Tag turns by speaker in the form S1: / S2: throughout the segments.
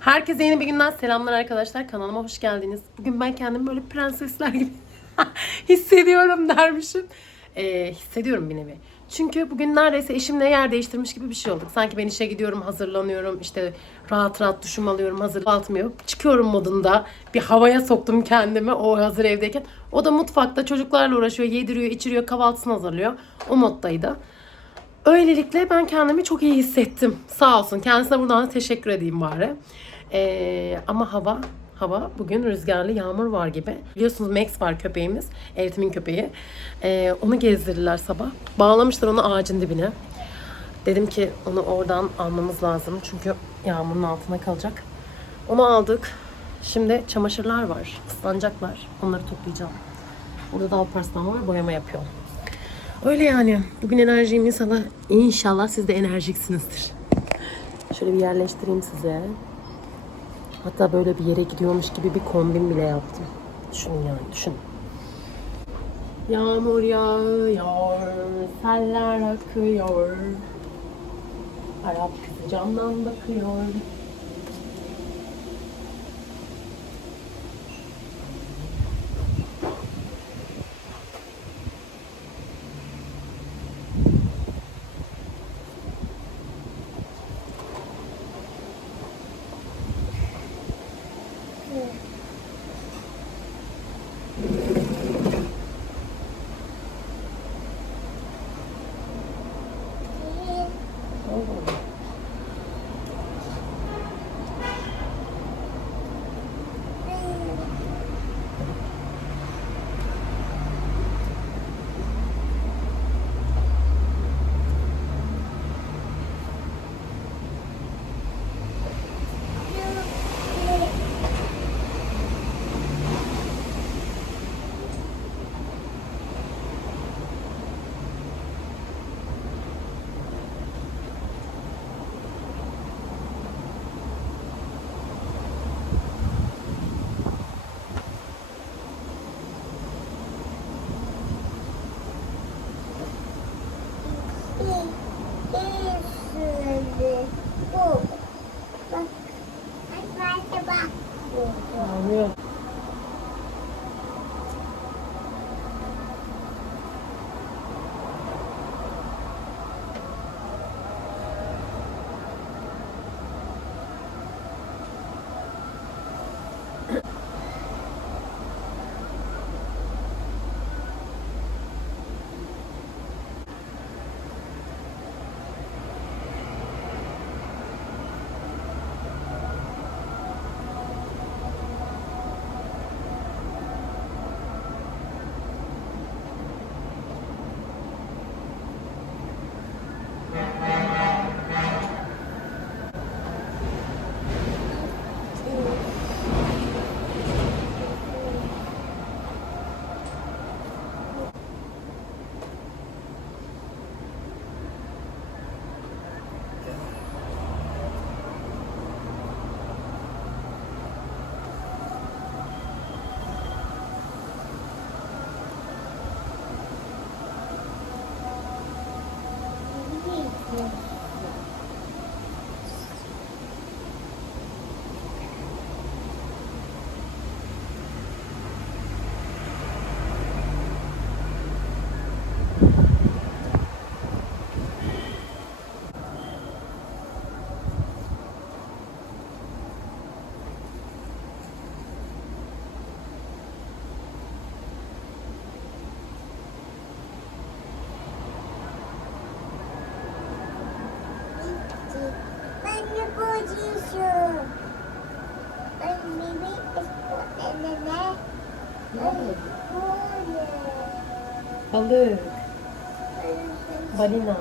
S1: Herkese yeni bir günden selamlar arkadaşlar. Kanalıma hoş geldiniz. Bugün ben kendimi böyle prensesler gibi hissediyorum dermişim. Ee, hissediyorum bir nevi. Çünkü bugün neredeyse eşimle yer değiştirmiş gibi bir şey olduk. Sanki ben işe gidiyorum, hazırlanıyorum, işte rahat rahat duşumu alıyorum, hazır altmıyor. Çıkıyorum modunda. Bir havaya soktum kendimi o hazır evdeyken. O da mutfakta çocuklarla uğraşıyor, yediriyor, içiriyor, kahvaltısını hazırlıyor. O moddaydı. Öylelikle ben kendimi çok iyi hissettim. Sağ olsun. Kendisine buradan da teşekkür edeyim bari. Ee, ama hava hava bugün rüzgarlı yağmur var gibi. Biliyorsunuz Max var köpeğimiz. Eğitimin köpeği. Ee, onu gezdirdiler sabah. Bağlamışlar onu ağacın dibine. Dedim ki onu oradan almamız lazım. Çünkü yağmurun altına kalacak. Onu aldık. Şimdi çamaşırlar var. Islanacaklar. Onları toplayacağım. Burada da Alparslan var. Boyama yapıyor. Öyle yani. Bugün enerjiyim inşallah. İnşallah siz de enerjiksinizdir. Şöyle bir yerleştireyim size. Hatta böyle bir yere gidiyormuş gibi bir kombin bile yaptım. Düşünün yani düşünün. Yağmur yağıyor, seller akıyor. Arap kızı camdan bakıyor. Balık, balina.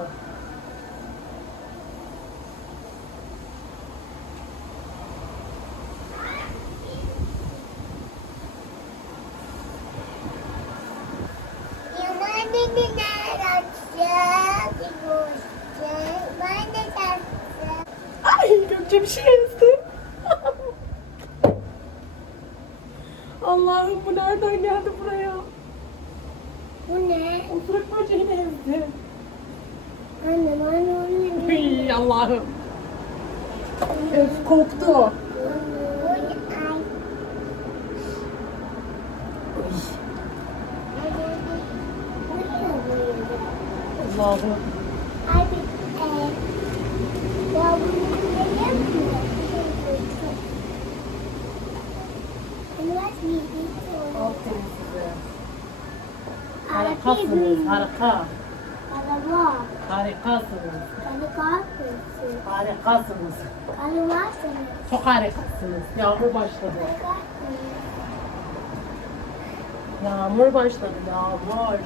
S2: Açacağım.
S1: Ay Gökçe bir şey ezdi. Allah'ım bu nereden geldi buraya?
S2: Bu ne?
S1: Oturak böceğini ezdi.
S2: Anne, anne, anne.
S1: Hıy Allah'ım. Öf koktu.
S2: Anne,
S1: lazım.
S2: Abi, e, ya bunu bilelim mi? Hani var mıydı?
S1: Aferin size. Harikasınız, harika.
S2: Araba,
S1: Harikasınız,
S2: harikasın.
S1: harikasınız.
S2: Harikasın.
S1: Çok harikasınız. Yağmur başladı. Yağmur başladı, yağmur.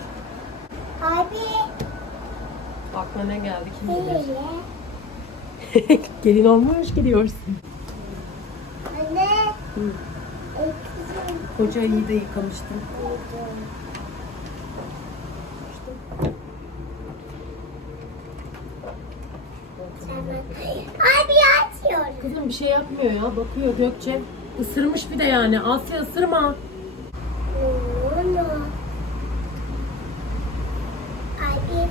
S2: Abi,
S1: Aklına ne geldi kim bilir. Gelin olmuş gidiyorsun.
S2: Anne,
S1: Hı. Koca iyi de yıkamıştım.
S2: Abi açıyor.
S1: Kızım bir şey yapmıyor ya. Bakıyor Gökçe. Isırmış bir de yani. Asya ısırma.
S2: No, no. Abi.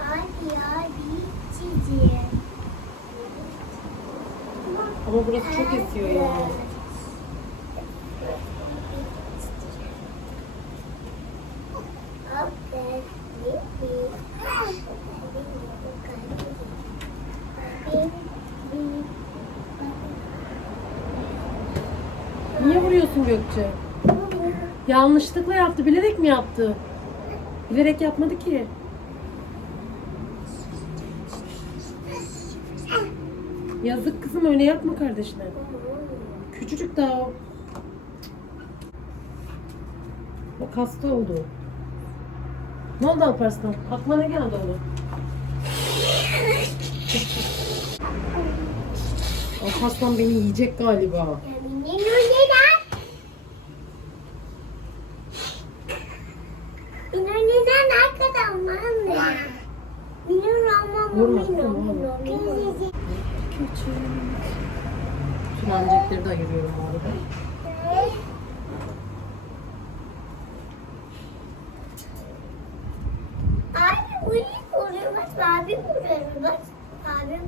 S2: Abi abi çiçeği.
S1: Ama burası çok esiyor ya. Niye vuruyorsun Gökçe? Yanlışlıkla yaptı. Bilerek mi yaptı? Bilerek yapmadı ki. Yazık kızım öyle yapma kardeşine. Küçücük daha o. Bak hasta oldu. Ne oldu Alparslan? Aklına ne geldi oğlum? Alparslan beni yiyecek galiba.
S2: İnönü'den arkadan var mı? Benim ramam
S1: Vurma, vurma, vurma. Küçük. Ayırıyorum bu arada.
S2: Abi vuruyor. Bak abi vuruyor. Bak abi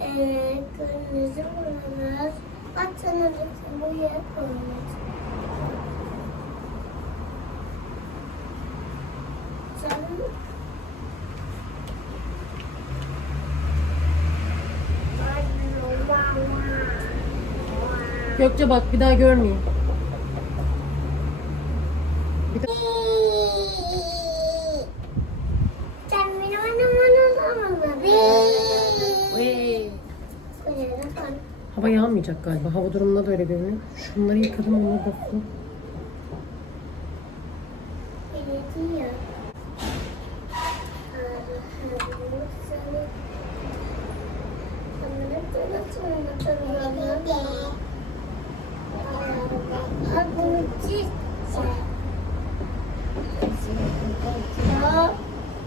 S2: eee kırmızı vurulur. Bak sana da buraya koyulur. Canım.
S1: Gökçe bak bir daha görmeyeyim.
S2: Sen benim anamın.
S1: Hava yağmayacak galiba. Hava durumunda da öyle görünüyor. Şunları yıkadım onlar da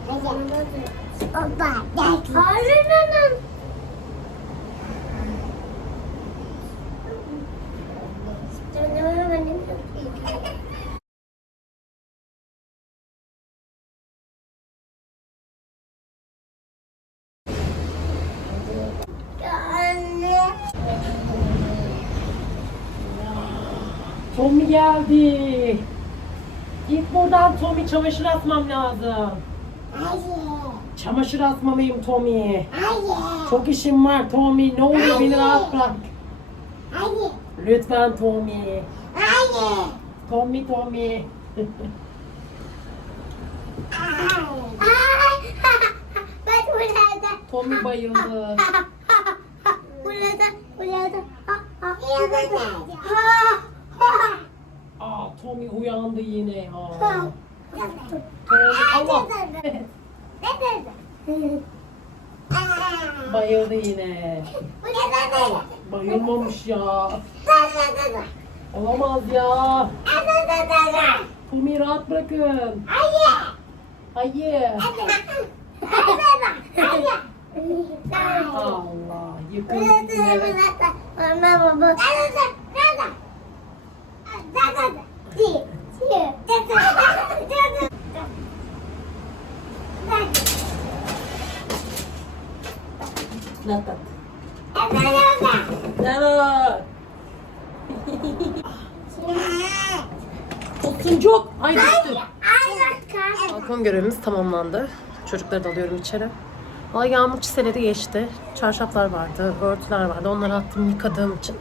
S2: おばあ、大好き。
S1: Tommy geldi. Git buradan Tommy çamaşır asmam lazım.
S2: Hayır.
S1: Çamaşır asmalıyım Tommy.
S2: Hayır.
S1: Çok işim var Tommy. Ne olur beni rahat bırak.
S2: Hayır.
S1: Lütfen Tommy.
S2: Hayır.
S1: Tommy Tommy.
S2: Bak burada.
S1: Tommy bayıldı.
S2: Burada, burada. Ha, ha.
S1: Aa Tommy uyandı yine. Aa. Tommy Allah. Bayıldı yine. Bayılmamış ya. Olamaz ya. Tommy rahat bırakın. Hayır. Allah yıkın Natat. Ne var? Tosuncuk. Ay düştü. Balkon görevimiz tamamlandı. Çocukları da alıyorum içeri. Valla yağmur çiseledi geçti. Çarşaflar vardı, örtüler vardı. Onları attım yıkadığım için.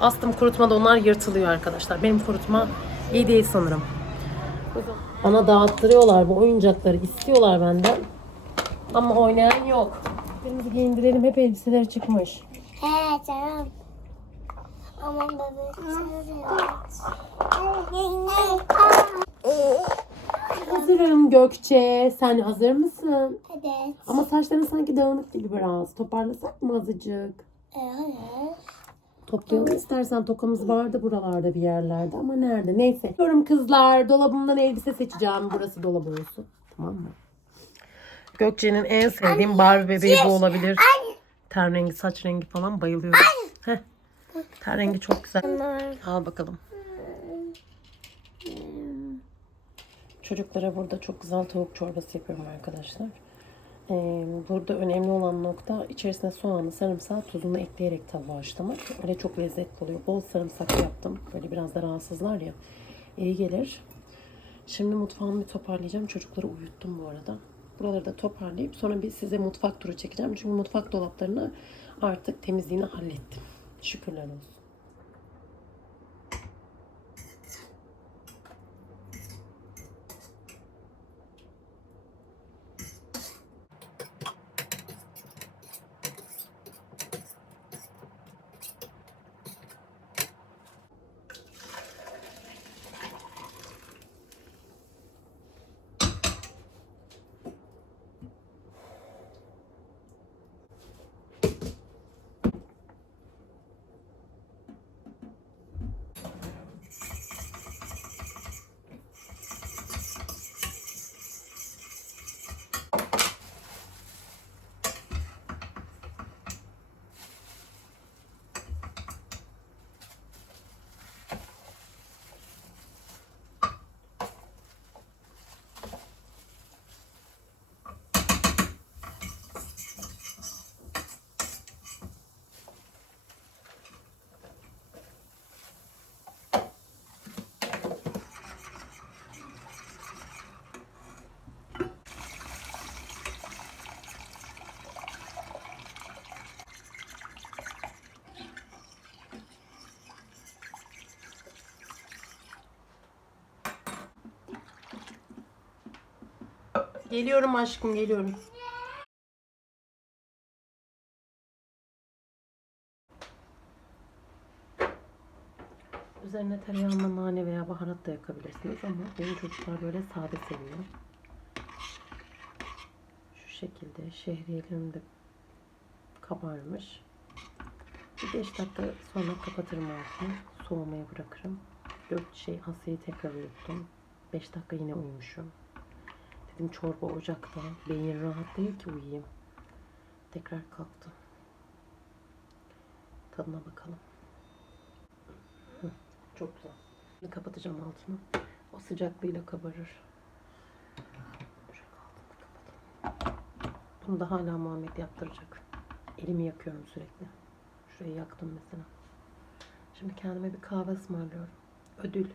S1: Astım kurutmada onlar yırtılıyor arkadaşlar. Benim kurutma iyi değil sanırım. Bana dağıttırıyorlar bu oyuncakları. istiyorlar benden. Ama oynayan yok. Birimizi giyindirelim. Hep elbiseleri çıkmış.
S2: He tamam. Aman bebeğim.
S1: Hazırım Gökçe. Sen hazır mısın?
S2: Evet.
S1: Ama saçların sanki dağınık gibi biraz. Toparlasak mı azıcık?
S2: Hayır.
S1: Toplayalım istersen tokamız vardı buralarda bir yerlerde ama nerede? Neyse. Diyorum kızlar dolabımdan elbise seçeceğim. Burası dolabı olsun. Tamam mı? Gökçe'nin en sevdiğim Barbie bebeği bu olabilir. Ten rengi, saç rengi falan bayılıyorum. Heh. Ten rengi çok güzel. Al bakalım. Çocuklara burada çok güzel tavuk çorbası yapıyorum arkadaşlar. Ee, burada önemli olan nokta içerisine soğanı, sarımsağı, tuzunu ekleyerek tavuğu haşlamak. Öyle çok lezzetli oluyor. Bol sarımsak yaptım. Böyle biraz da rahatsızlar ya. İyi gelir. Şimdi mutfağımı bir toparlayacağım. Çocukları uyuttum bu arada. Buraları da toparlayıp sonra bir size mutfak turu çekeceğim. Çünkü mutfak dolaplarını artık temizliğini hallettim. Şükürler olsun. Geliyorum aşkım geliyorum. Üzerine tereyağında nane veya baharat da yakabilirsiniz ama benim çocuklar böyle sade seviyor. Şu şekilde şehriyelerim de kabarmış. Bir 5 dakika sonra kapatırım altını. Soğumaya bırakırım. 4 şey Asya'yı tekrar uyuttum. 5 dakika yine uyumuşum. Dedim çorba ocakta. Beyin rahat değil ki uyuyayım. Tekrar kalktım. Tadına bakalım. Hı, çok güzel. Şimdi kapatacağım altını. O sıcaklığıyla kabarır. Bunu da hala Muhammed yaptıracak. Elimi yakıyorum sürekli. Şurayı yaktım mesela. Şimdi kendime bir kahve ısmarlıyorum. Ödül.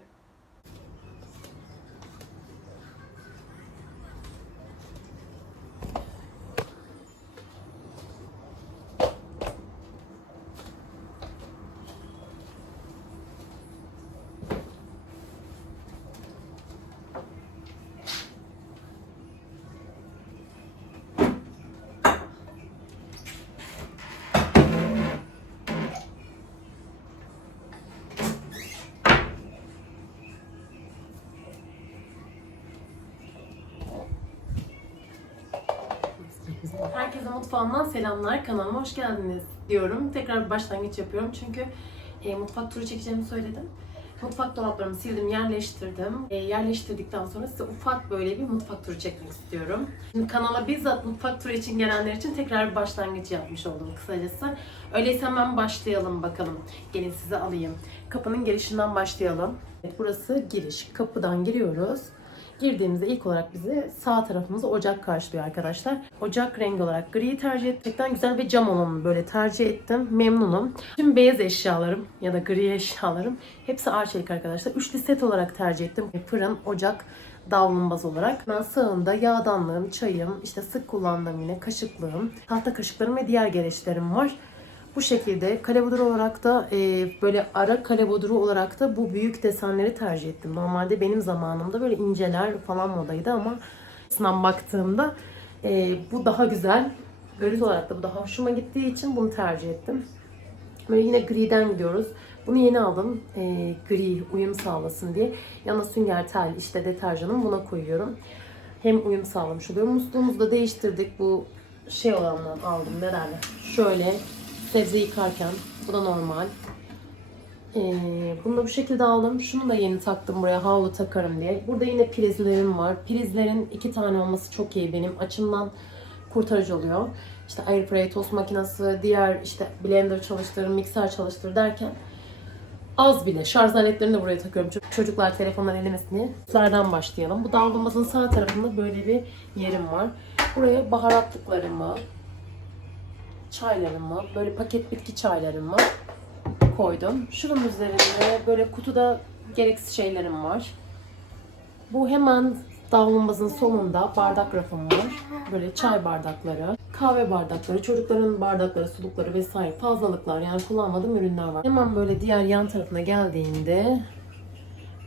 S1: Herkese mutfağımdan selamlar. Kanalıma hoş geldiniz diyorum. Tekrar bir başlangıç yapıyorum çünkü e, mutfak turu çekeceğimi söyledim. Mutfak dolaplarımı sildim, yerleştirdim. E, yerleştirdikten sonra size ufak böyle bir mutfak turu çekmek istiyorum. Şimdi kanala bizzat mutfak turu için gelenler için tekrar bir başlangıç yapmış oldum kısacası. Öyleyse hemen başlayalım bakalım. Gelin size alayım. Kapının girişinden başlayalım. Evet, burası giriş. Kapıdan giriyoruz. Girdiğimizde ilk olarak bizi sağ tarafımızda ocak karşılıyor arkadaşlar. Ocak rengi olarak griyi tercih ettim. Gerçekten güzel ve cam olanı böyle tercih ettim. Memnunum. Tüm beyaz eşyalarım ya da gri eşyalarım hepsi arçelik arkadaşlar. Üçlü set olarak tercih ettim. Fırın, ocak, davlumbaz olarak. Ben sağında yağdanlığım, çayım, işte sık kullandığım yine kaşıklığım, tahta kaşıklarım ve diğer gereçlerim var. Bu şekilde kalebodur olarak da e, böyle ara kaleboduru olarak da bu büyük desenleri tercih ettim. Normalde benim zamanımda böyle inceler falan modaydı ama sınav baktığımda e, bu daha güzel. Görüntü olarak da bu daha hoşuma gittiği için bunu tercih ettim. Böyle yine griden gidiyoruz. Bunu yeni aldım. E, gri uyum sağlasın diye. Yana sünger tel işte deterjanım buna koyuyorum. Hem uyum sağlamış oluyor. Musluğumuzu da değiştirdik. Bu şey olandan aldım. Ne? Şöyle sebze yıkarken. Bu da normal. Ee, bunu da bu şekilde aldım. Şunu da yeni taktım buraya havlu takarım diye. Burada yine prizlerim var. Prizlerin iki tane olması çok iyi benim açımdan kurtarıcı oluyor. İşte airfryer, tost makinesi, diğer işte blender çalıştır, mikser çalıştır derken az bile. Şarj aletlerini de buraya takıyorum. Çünkü çocuklar telefondan elemesin diye. Bunlardan başlayalım. Bu davlumbazın sağ tarafında böyle bir yerim var. Buraya baharatlıklarımı, çaylarımı, böyle paket bitki çaylarımı koydum. Şunun üzerinde böyle kutuda gereksiz şeylerim var. Bu hemen davlumbazın sonunda bardak rafım var. Böyle çay bardakları, kahve bardakları, çocukların bardakları, sulukları vesaire fazlalıklar yani kullanmadığım ürünler var. Hemen böyle diğer yan tarafına geldiğinde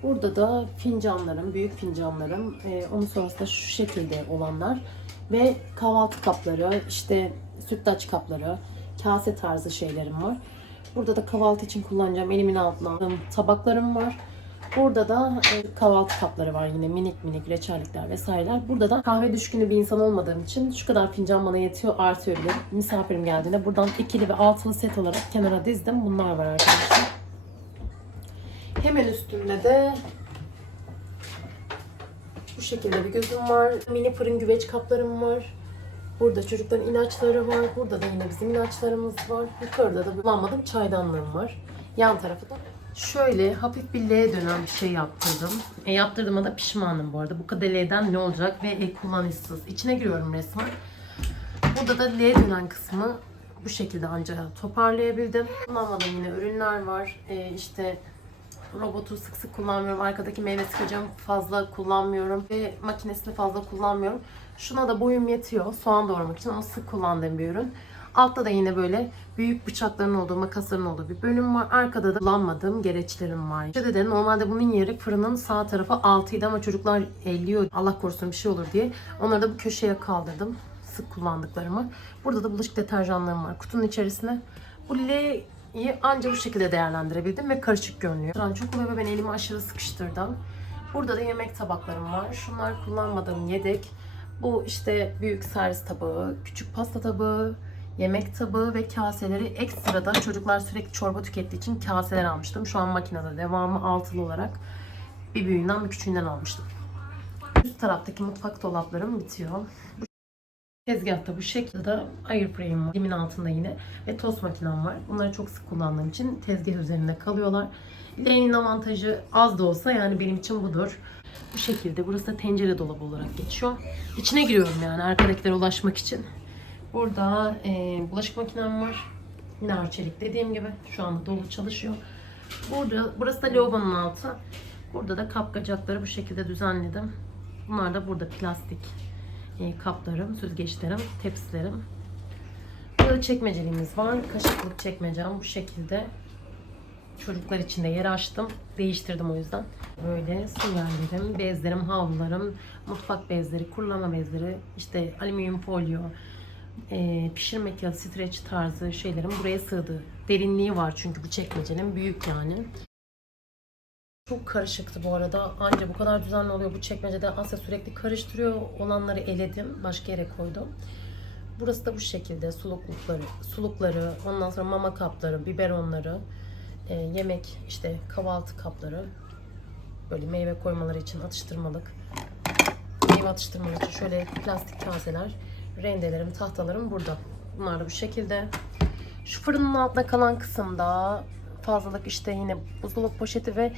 S1: burada da fincanlarım, büyük fincanlarım, ee, onun sonrasında şu şekilde olanlar ve kahvaltı kapları, işte sütlaç kapları, kase tarzı şeylerim var. Burada da kahvaltı için kullanacağım elimin altına aldığım tabaklarım var. Burada da e, kahvaltı kapları var yine minik minik reçellikler vesaireler. Burada da kahve düşkünü bir insan olmadığım için şu kadar fincan bana yetiyor artıyor bile. Misafirim geldiğinde buradan ikili ve altılı set olarak kenara dizdim. Bunlar var arkadaşlar. Hemen üstünde de şekilde bir gözüm var. Mini fırın güveç kaplarım var. Burada çocukların ilaçları var. Burada da yine bizim ilaçlarımız var. Yukarıda da kullanmadığım çaydanlığım var. Yan tarafı da şöyle hafif bir L dönen bir şey yaptırdım. E, yaptırdığıma da pişmanım bu arada. Bu kadar L'den ne olacak ve e, kullanışsız. İçine giriyorum resmen. Burada da L dönen kısmı bu şekilde ancak toparlayabildim. Kullanmadığım yine ürünler var. E, işte robotu sık sık kullanmıyorum. Arkadaki meyve sıkacağımı fazla kullanmıyorum. Ve makinesini fazla kullanmıyorum. Şuna da boyum yetiyor. Soğan doğramak için. Onu sık kullandığım bir ürün. Altta da yine böyle büyük bıçakların olduğu, makasların olduğu bir bölüm var. Arkada da kullanmadığım gereçlerim var. İşte de normalde bunun yeri fırının sağ tarafı altıydı ama çocuklar elliyor. Allah korusun bir şey olur diye. Onları da bu köşeye kaldırdım. Sık kullandıklarımı. Burada da bulaşık deterjanlarım var. Kutunun içerisine. Bu L'yi anca bu şekilde değerlendirebildim ve karışık görünüyor. Şu an çok oluyor ve ben elimi aşırı sıkıştırdım. Burada da yemek tabaklarım var. Şunlar kullanmadığım yedek. Bu işte büyük servis tabağı, küçük pasta tabağı, yemek tabağı ve kaseleri ekstradan çocuklar sürekli çorba tükettiği için kaseler almıştım. Şu an makinede devamı altılı olarak bir büyüğünden bir küçüğünden almıştım. Üst taraftaki mutfak dolaplarım bitiyor. Tezgahta bu şekilde airfryer'im var. Dimin altında yine ve tost makinem var. Bunları çok sık kullandığım için tezgah üzerinde kalıyorlar. Lane'in avantajı az da olsa yani benim için budur. Bu şekilde. Burası da tencere dolabı olarak geçiyor. İçine giriyorum yani arkadakilere ulaşmak için. Burada e, bulaşık makinem var. Yine arçelik dediğim gibi. Şu anda dolu çalışıyor. Burada, burası da lavabonun altı. Burada da kapkacakları bu şekilde düzenledim. Bunlar da burada plastik kaplarım, süzgeçlerim, tepsilerim. Burada çekmeceliğimiz var. Kaşıklık çekmecem bu şekilde. Çocuklar için de yer açtım. Değiştirdim o yüzden. Böyle süngerlerim, bezlerim, havlularım, mutfak bezleri, kurulama bezleri, işte alüminyum folyo, e, pişirme kağıdı, streç tarzı şeylerim buraya sığdı. Derinliği var çünkü bu çekmecenin büyük yani. Çok karışıktı bu arada. Anca bu kadar düzenli oluyor bu çekmecede. Asya sürekli karıştırıyor. Olanları eledim. Başka yere koydum. Burası da bu şekilde suluklukları, sulukları, ondan sonra mama kapları, biberonları, e, yemek, işte kahvaltı kapları, böyle meyve koymaları için atıştırmalık, meyve atıştırmaları için şöyle plastik kaseler, rendelerim, tahtalarım burada. Bunlar da bu şekilde. Şu fırının altında kalan kısımda fazlalık işte yine buzdolabı poşeti ve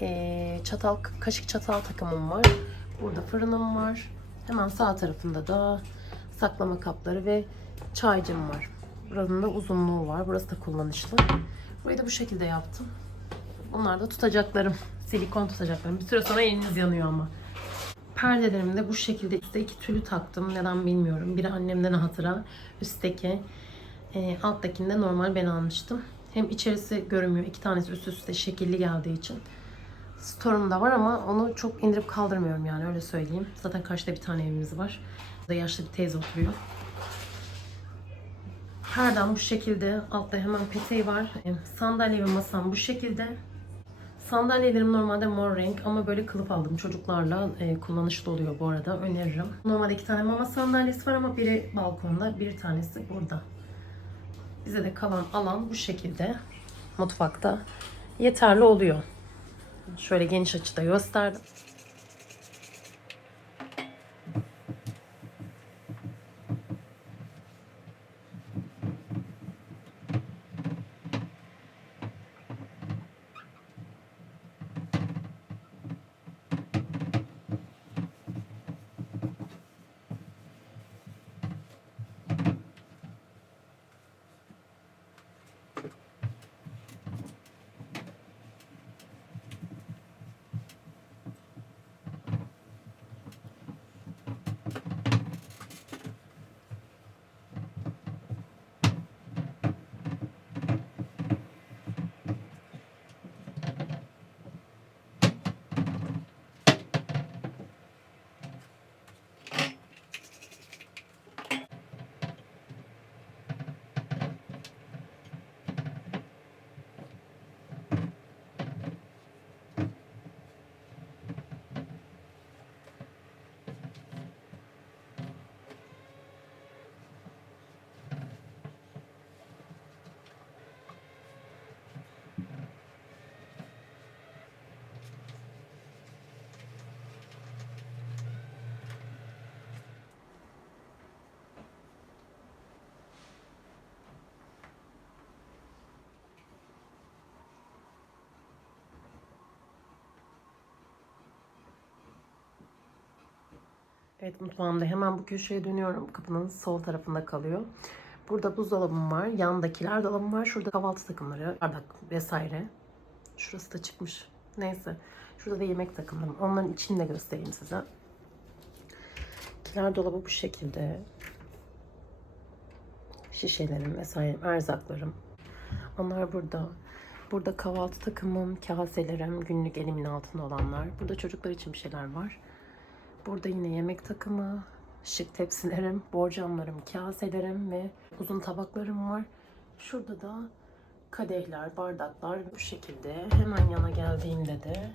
S1: e, çatal kaşık çatal takımım var. Burada fırınım var. Hemen sağ tarafında da saklama kapları ve çaycım var. Buranın da uzunluğu var. Burası da kullanışlı. Burayı da bu şekilde yaptım. Bunlar da tutacaklarım. Silikon tutacaklarım. Bir süre sonra eliniz yanıyor ama. Perdelerimi de bu şekilde üstte iki tülü taktım. Neden bilmiyorum. Biri annemden hatıra. Üstteki. E, alttakini de normal ben almıştım. Hem içerisi görünmüyor. iki tanesi üst üste şekilli geldiği için. Store'um var ama onu çok indirip kaldırmıyorum yani öyle söyleyeyim. Zaten karşıda bir tane evimiz var. Burada yaşlı bir teyze oturuyor. Perdem bu şekilde. Altta hemen peteği var. E, Sandalye ve masam bu şekilde. Sandalyelerim normalde mor renk ama böyle kılıf aldım. Çocuklarla e, kullanışlı oluyor bu arada. Öneririm. Normalde iki tane mama sandalyesi var ama biri balkonda, bir tanesi burada. Bize de kalan alan bu şekilde. Mutfakta yeterli oluyor. Şöyle geniş açıda gösterdim. Evet mutfağımda hemen bu köşeye dönüyorum. Kapının sol tarafında kalıyor. Burada buzdolabım var. Yandakiler dolabım var. Şurada kahvaltı takımları, bardak vesaire. Şurası da çıkmış. Neyse. Şurada da yemek takımlarım. Onların içini de göstereyim size. Kiler dolabı bu şekilde. Şişelerim vesaire, erzaklarım. Onlar burada. Burada kahvaltı takımım, kaselerim, günlük elimin altında olanlar. Burada çocuklar için bir şeyler var. Burada yine yemek takımı, şık tepsilerim, borcamlarım, kaselerim ve uzun tabaklarım var. Şurada da kadehler, bardaklar bu şekilde. Hemen yana geldiğimde de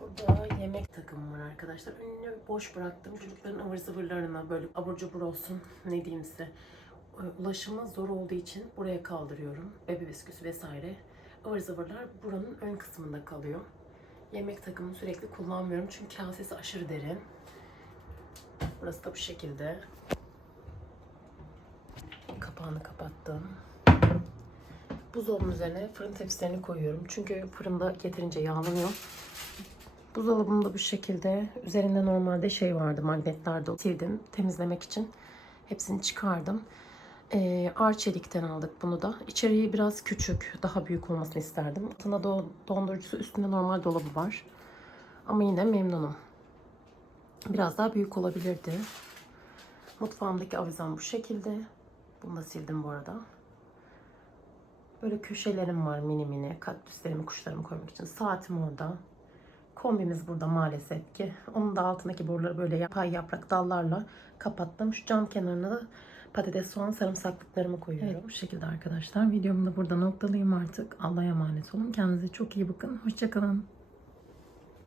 S1: burada yemek takımım var arkadaşlar. Önünü boş bıraktım. Çocukların ıvır zıvırlarına böyle abur cubur olsun ne diyeyim e, Ulaşımı zor olduğu için buraya kaldırıyorum. Bebe bisküvisi vesaire. ıvır zıvırlar buranın ön kısmında kalıyor. Yemek takımını sürekli kullanmıyorum çünkü kasesi aşırı derin. Burası da bu şekilde. Kapağını kapattım. Buzdolabının üzerine fırın tepsilerini koyuyorum. Çünkü fırında yeterince yağlanıyor. Buzdolabım da bu şekilde. Üzerinde normalde şey vardı magnetlerde sildim temizlemek için. Hepsini çıkardım. Ee, Arçelik'ten aldık bunu da. İçeriği biraz küçük, daha büyük olmasını isterdim. Altında do- dondurucusu, üstünde normal dolabı var. Ama yine memnunum. Biraz daha büyük olabilirdi. Mutfağımdaki avizem bu şekilde. Bunu da sildim bu arada. Böyle köşelerim var mini mini. Kaktüslerimi, kuşlarımı koymak için. Saatim orada. Kombimiz burada maalesef ki. Onun da altındaki boruları böyle yapay yaprak dallarla kapattım. Şu cam kenarına da patates, soğan, sarımsaklıklarımı koyuyorum. Evet bu şekilde arkadaşlar. Videomu da burada noktalayayım artık. Allah'a emanet olun. Kendinize çok iyi bakın. Hoşçakalın.